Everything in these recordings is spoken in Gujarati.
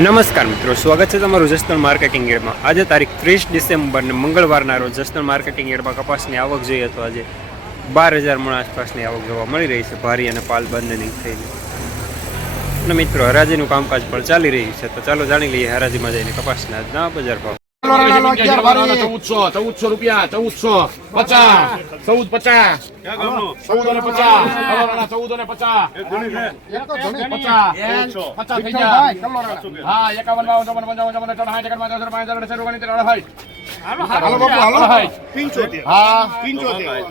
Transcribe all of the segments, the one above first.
નમસ્કાર મિત્રો, સ્વાગત છે તમારું જસ્તન માર્કેટિંગ એડમાં. આજે તારીખ ત્રીસ ડિસેમ્બર ને મંગળવારના રોજ જસદણ માર્કેટિંગ એડમાં કપાસની આવક જોઈએ તો આજે બાર હજાર મણ આસપાસની આવક જોવા મળી રહી છે, ભારી અને પાલ બંધની થઈને અને મિત્રો, હરાજીનું કામકાજ પણ ચાલી રહ્યું છે, તો ચાલો જાણી લઈએ હરાજીમાં જઈને કપાસના આજના બજાર ભાવ. ચૌદસો ચૌદસો રૂપિયા ચૌદસો પચાસ ચૌદ પચાસ ચૌદ અને પચાસ કલોરાના ચૌદ અને પચાસ પચાસ પચાસ થઈ ગયા હા એકાવન બાવન ચોપન પંચાવન ચોપન પાંચ હજાર અઢાઈ હાલો બાપુ હાલો હા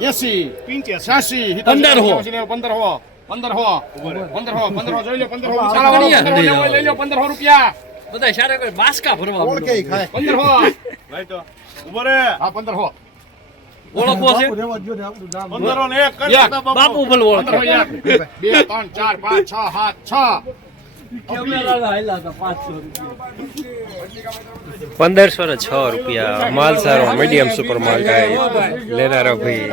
એસી છ્યાસી પંદર હો પંદર હો પંદર હો પંદર હો પંદર હો જોઈ લો પંદર હો લઈ લો પંદર હો રૂપિયા બધા સારા કોઈ બાસકા ભરવા પંદર હો. હા પંદર હો. ઓળખો છે? એક બાપુ. ભલ પંદર હો એક બે ત્રણ ચાર પાંચ છ સાત છ. પંદરસો ને છ રૂપિયા. માલ સારો મીડિયમ સુપર માલ થાય લેનારો ભાઈ.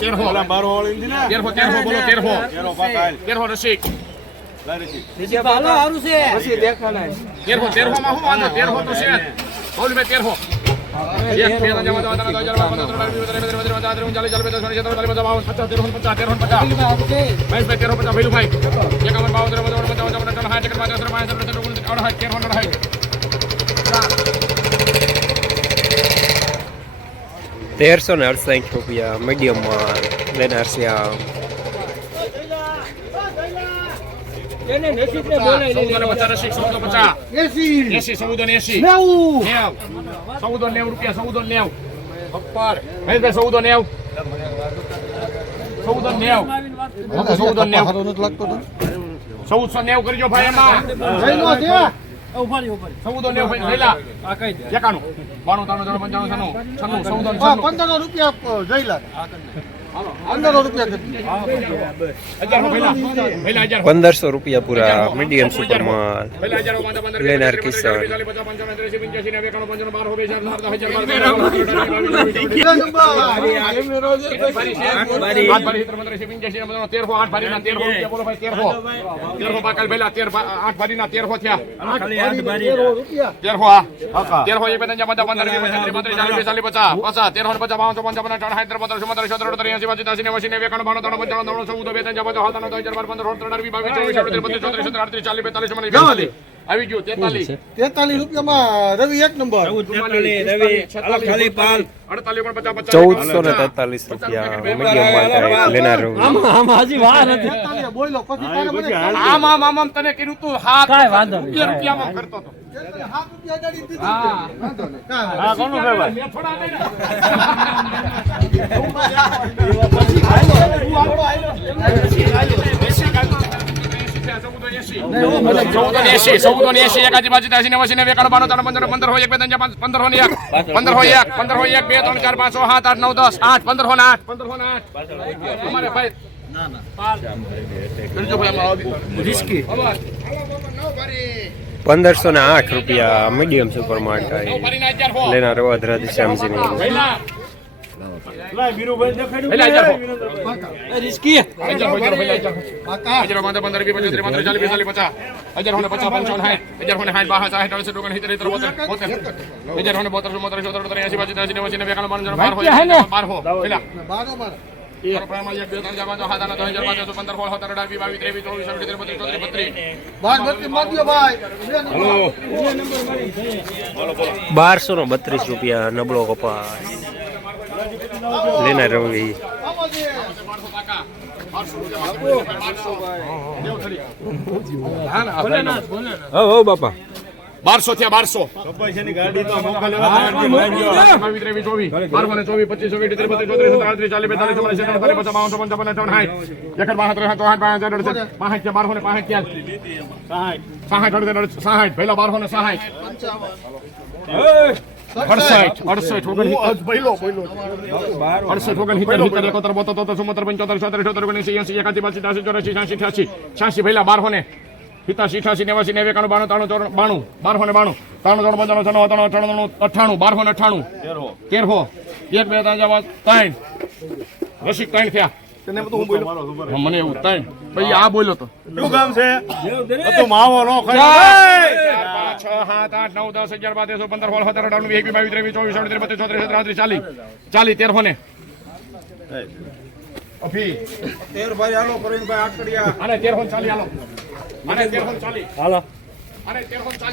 તેરહો તેરહો માં શું વાંધો? તેરહો તો છે ત્રીસ તેરસો ને અડસાઠ રૂપિયા મીડિયમ માલ લેનાર શ્યામ ચૌદ અને પચાસ રસિક ચૌદ નેવ. રૂપિયા ચૌદ નેવ. મહેશભાઈ ચૌદ નેવ. ચૌદ નેવ. ચૌદ નેવ. ચૌદસો નેવ કરજો ભાઈ એમાં. ચૌદ નેવ ભાઈ એકાણું. બાણું ત્રાણું પંચાણું છનું છનું ચૌદ ને પંદર રૂપિયા જઈ પંદરસો રૂપિયા પૂરા મીડિયમ સુપર માલ પહેલા હજાર પંદર પંદર લેનાર કિસાન. ચાલીસ પચાસ પંચાવન ત્રીસ બાર હજાર આઠ ભરી સિત્તેર પંદર એંસી પંચ્યાસી ને બધાનો તેરસો આઠ ભરીના તેરસો રૂપિયા બોલો ભાઈ તેરસો તેરસો પાકલ પહેલા તેર ભા- આઠ ભરીના તેરસો થયા તેરસો હા તેરસો એક બે ત્રણ ચાર પાંચ પચીસ પચાસ પચાસ તેરસો ને એકાણું બાણું ત્રણ પંચાવન ત્રણ ચૌદ બે ત્રણ ચાર પાંચ નવ દસ અગિયાર બાર પંદર સોળ સત્તર અઢાર બાવીસ ચોવીસ છવ્વીસ બત્રીસ ચોત્રીસ ચાલીસ બેતાલીસ ચુમ્માલીસ આવી ગયો તેતાલીસ. તેતાલીસ રૂપિયામાં રવિ એક નંબર. ખાલી પાલ. અડતાલીસ પણ પચાસ પચાસ ચૌદસો ને તેતાલીસ રૂપિયા મીડિયમ થાય લેનાર તેતાલીસ બોલો પછી તારે મને આમ આમ આમ આમ તને કીધું તું હાથ કાંઈ વાંધો નહીં. રૂપિયા રૂપિયામાં કરતો હતો. સાત રૂપિયા ગાડી દીધી હા. વાંધો નહીં. કાંઈ વાંધો મેં થોડા. ચૌદ ને એસી ચૌદ ને એસી એકાજી બાજી ત્યાસી નેવાસી નેવું એકાણું બાણું ત્રણ પંદર પંદર હોય એક બે પંદર હો ને એક પંદર હોય એક પંદર હોય એક બે ત્રણ ચાર પાંચ સાત આઠ નવ દસ આઠ પંદર આઠ પંદર હો આઠ પંદરસો ને આઠ રૂપિયા મીડિયમ સુપર માર્કેટ લેનાર વડરાજ શ્યામજીની. બારસો નો બત્રીસ રૂપિયા નબળો કપાસ. લેનાર બારસો રૂપિયા બારસો બાપા. બારસો થયા બારસો. પાંસઠ થયા બારસો. ને સાઠ અડસઠ અડસઠ ઓગણ અડસઠ ઓગણ સિત્તેર સિત્તેર એકોતેર બોતેર તોતેર ચુમ્મોતેર પંચોતેર છોતેર અઠોતેર ઓગણસી એસી એકાસી બાસી ત્યાસી ચોરાસી છ્યાસી અઠ્યાસી છ્યાસી પહેલા બારસો ને અઠાસી નેવાસી નેવું એકાણું બાણું ત્રાણું ચોરાણું બાણું બારસો ને બાણું ત્રાણું ત્રણ પંચાણું છન્નું અઠાણું અઠાણું અઠાણું બારસો ને અઠાણું તેરસો એક બે ત્રણ ચાર ત્રણ. રસિક ત્રણ થયા. તને બધું હું બોલ્યો મને એવું થાય ભાઈ આ બોલ્યો તો શું કામ છે તો માવો નો છ, સાત, આઠ, નવ, દસ, અગિયાર, બાર, તેર, પંદર, સોળ, સત્તર, અઢાર, વીસ, બાવીસ, ત્રેવીસ, ચોવીસ, અડત્રીસ, બત્રીસ, ચોત્રીસ, ચાલી ચાલીસ. ચાલીસ, તેર ફોને. અભી. તેર ભાઈ હાલો પ્રવીણભાઈ આકડિયા આને તેર ફોન ચાલી હાલો. આને તેર ફોન ચાલી. હાલો ચાલી.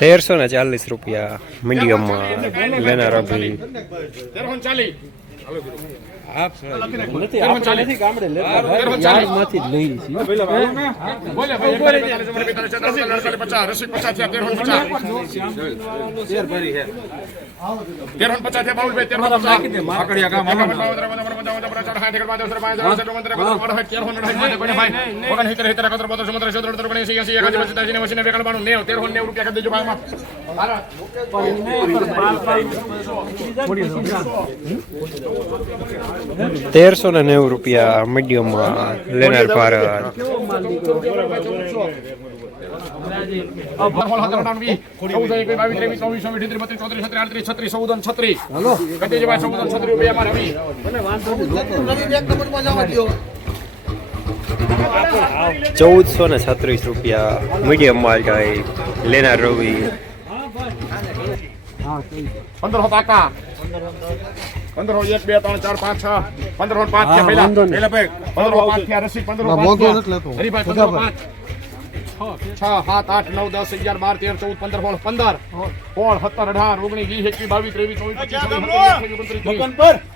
તેરસો ને ચાલીસ રૂપિયા મીડિયમમાં લેનાર અભી તેર ફોન ચાલી. નથી આપણે નથી ગામડે લેતા તેર ફોન ચાલી. યાદમાંથી જ લઈ છીએ બોલે ભાઈ, એકતાલીસ, બેતાલીસ, ચુમ્માલીસ, પિસ્તાલીસ, છેતાલીસ, અડતાલીસ, પચાસ, તેરસો ને નેવું રૂપિયા મીડિયમમાં લેનાર ભારત ચૌદસો ને છત્રીસ રૂપિયા મીડિયમ જાય લેનાર રવિ. પંદરસો પાકા પંદરસો એક બે ત્રણ ચાર પાંચ છ. પાંચ પંદર પહેલા. પહેલા ભાઈ. પંદરસો પાંચ રસી પંદર પંદરસો પાંચ મોંઘું પંદર નથી લેતો. હરીભાઈ પંદરસો પાંચ. છ સાત આઠ નવ દસ અગિયાર બાર તેર ચૌદ પંદર સોળ પંદર સોળ સત્તર અઢાર ઓગણીસ વીસ એકવીસ બાવીસ ત્રેવીસ ચોવીસ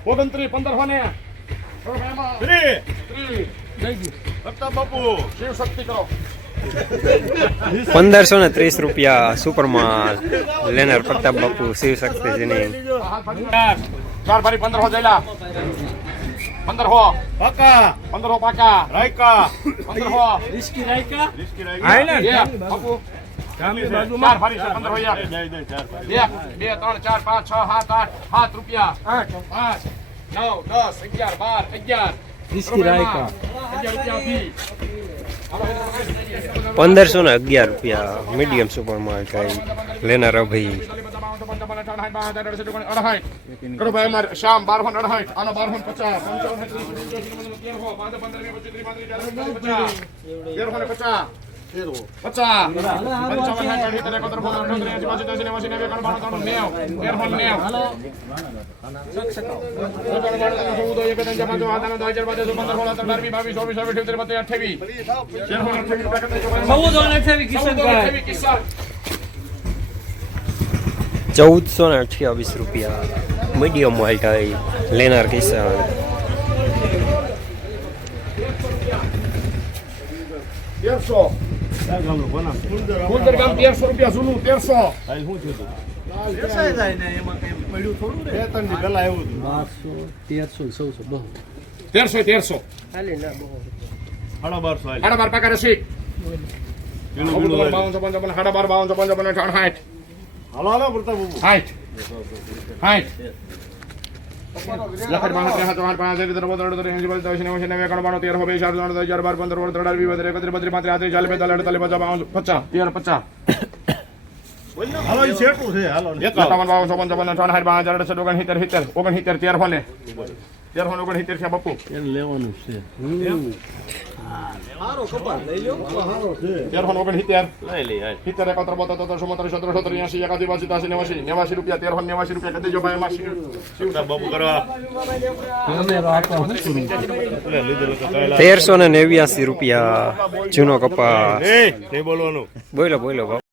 ઓગણત્રીસ, પંદર ને શિવ શક્તિ કરો પંદરસો ને ત્રીસ રૂપિયા સુપરમાં લેનાર પ્રતાપ બાપુ શિવ શક્તિજીની ચાર ફરી પંદરસો જઈલા પંદરસો પાકા પંદરસો પાકા રાયકા પંદરસો રિસ્કી રાયકા Yeah, બાપુ. ચાર ફરી છે, પંદર હોય એક. એક, બે, ત્રણ, ચાર, પાંચ, છ, સાત, આઠ, સાત રૂપિયા. પાંચ, નવ, દસ, અગિયાર, બાર, અગિયાર. રિસ્કી રાયકા. અગિયાર રૂપિયા ફી. પંદરસો ને અગિયાર રૂપિયા મીડિયમ સુપરમાં જાય લેનાર અભી કરો ભાઈ અમારે શ્યામ બારસો ને અડસાઠ, આનો બારસો ને પચાસ, પંચાવન ને ત્રીસ, પંચોતેર, તેરસો, પાંચસો, પંદર, વીસ, પચીસ, ત્રીસ, પાંત્રીસ, ચાલીસ, પચાસ, ચૌદસો ને અઠ્યાવીસ રૂપિયા. મીડિયમ વાઇટ જાય લેનાર કિસાન તેરસો. તેરસો રૂપિયા જૂનું તેરસો. બારસો તેરસો તેરસો. તેરસો સાડા બાર પાકા રસી. બાવનસો પંચાવન સાડા બાર બાવનસો પંચાવન અઠાવન સાઠ. સાઠ સાઠ લખત બાસઠ ત્રેસઠ ચોસઠ પાંચ તેર ચૌદ અડત્રીસ એંસી પચાસ એંસી નેવું નેવું એકાણું બાણું તેર બે ચાર ત્રણ દસ બાર પંદર સોળ સત્તર વીસ બત્રીસ એકત્રીસ બત્રીસ પાંત્રીસ આત્રીસ ચાલીસ બેતાલીસ અડતાલીસ પચાસ બાવન પચાસ તેર પચાસ એકાવન બાવન ચોપન ચોપન અઠાવન સાઠ પાંચ અડસઠ ઓગણસિત્તેર સિત્તેર ઓગણસિત્તેર તેર ફોને તેર ફોન ઓગણસિત્તેર છે બપ્પુ લેવાનું છે. તેર ફોન ઓગણસિત્તેર સિત્તેર એકોતેર બોતેર તોતેર ચુમ્મોતેર સત્તર સત્તર એંસી એકાસી બાસી ત્યાસી નેવાસી નેવાસી રૂપિયા. તેર ફોન નેવાસી રૂપિયા કરી દેજો ભાઈ એમાં તેરસો ને નેવ્યાસી રૂપિયા જૂનો કપા બોલવાનું. બોલો બોલો બાપુ.